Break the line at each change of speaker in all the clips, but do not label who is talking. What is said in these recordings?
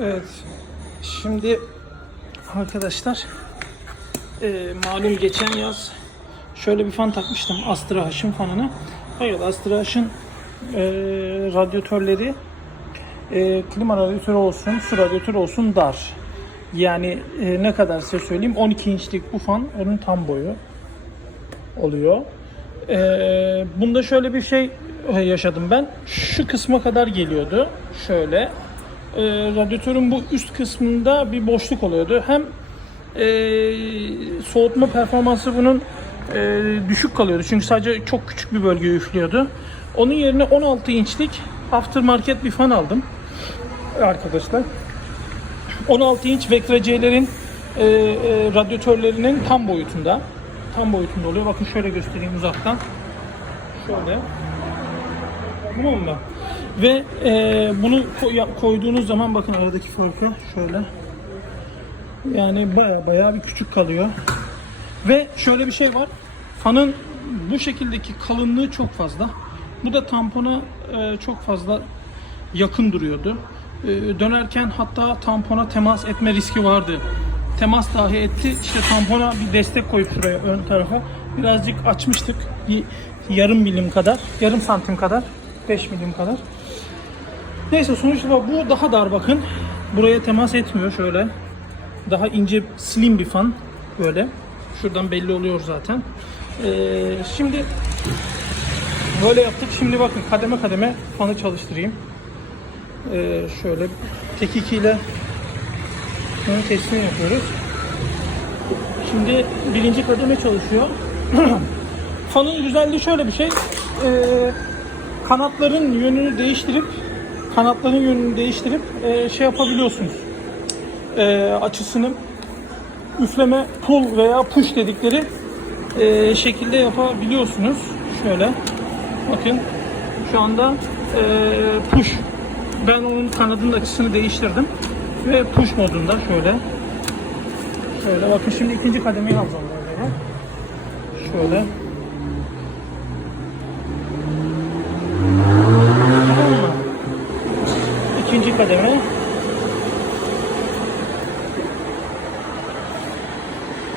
Evet. Şimdi arkadaşlar e, malum geçen yaz şöyle bir fan takmıştım Astra H'ın fanını. Hayır Astra H'ın e, radyatörleri e, klima radyatörü olsun, su radyatörü olsun dar. Yani e, ne kadar size söyleyeyim 12 inçlik bu fan onun tam boyu oluyor. E, bunda şöyle bir şey e, yaşadım ben. Şu kısma kadar geliyordu. Şöyle. E, radyatörün bu üst kısmında bir boşluk oluyordu. Hem e, soğutma performansı bunun e, düşük kalıyordu. Çünkü sadece çok küçük bir bölge üflüyordu. Onun yerine 16 inçlik aftermarket bir fan aldım. Arkadaşlar. 16 inç Vectra C'lerin e, e, radyatörlerinin tam boyutunda. Tam boyutunda oluyor. Bakın şöyle göstereyim uzaktan. Şöyle. Tamam mı? Ve e, bunu koy- koyduğunuz zaman bakın aradaki farkı şöyle. Yani baya baya bir küçük kalıyor. Ve şöyle bir şey var. Fanın bu şekildeki kalınlığı çok fazla. Bu da tampona e, çok fazla yakın duruyordu. E, dönerken hatta tampona temas etme riski vardı. Temas dahi etti. İşte tampona bir destek koyup şuraya ön tarafa birazcık açmıştık. Bir yarım milim kadar, yarım santim kadar, 5 milim kadar. Neyse sonuçta bu daha dar bakın. Buraya temas etmiyor şöyle. Daha ince slim bir fan böyle. Şuradan belli oluyor zaten. Ee, şimdi böyle yaptık. Şimdi bakın kademe kademe fanı çalıştırayım. Ee, şöyle tek ile bunun testini yapıyoruz. Şimdi birinci kademe çalışıyor. Fanın güzelliği şöyle bir şey. Ee, kanatların yönünü değiştirip kanatların yönünü değiştirip e, şey yapabiliyorsunuz. E, açısını üfleme pull veya push dedikleri e, şekilde yapabiliyorsunuz. Şöyle bakın. Şu anda e, push. Ben onun kanadının açısını değiştirdim ve push modunda şöyle. Şöyle bakın şimdi ikinci kademeyi alacağım. Böyle şöyle Tamam mı? İkinci kademe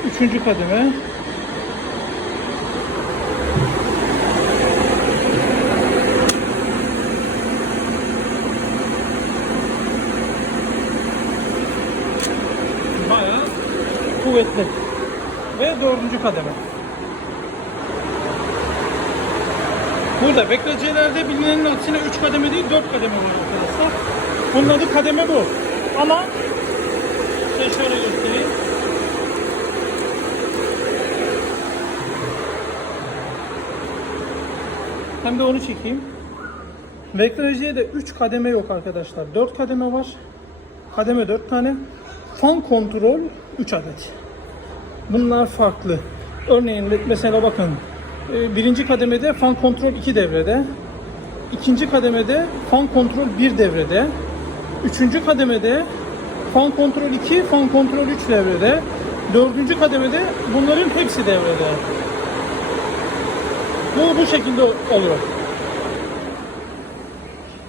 Üçüncü kademe Bayağı kuvvetli. Ve dördüncü kademe. Burada bekleyicilerde bilinenin aksine 3 kademe değil 4 kademe var arkadaşlar. Bunun adı kademe bu. Ama size şöyle göstereyim. Hem de onu çekeyim. Bekleyicide 3 kademe yok arkadaşlar. 4 kademe var. Kademe 4 tane. Fan kontrol 3 adet. Bunlar farklı. Örneğin mesela bakın birinci kademede fan kontrol 2 devrede. ikinci kademede fan kontrol 1 devrede. Üçüncü kademede fan kontrol 2, fan kontrol 3 devrede. Dördüncü kademede bunların hepsi devrede. Bu bu şekilde oluyor.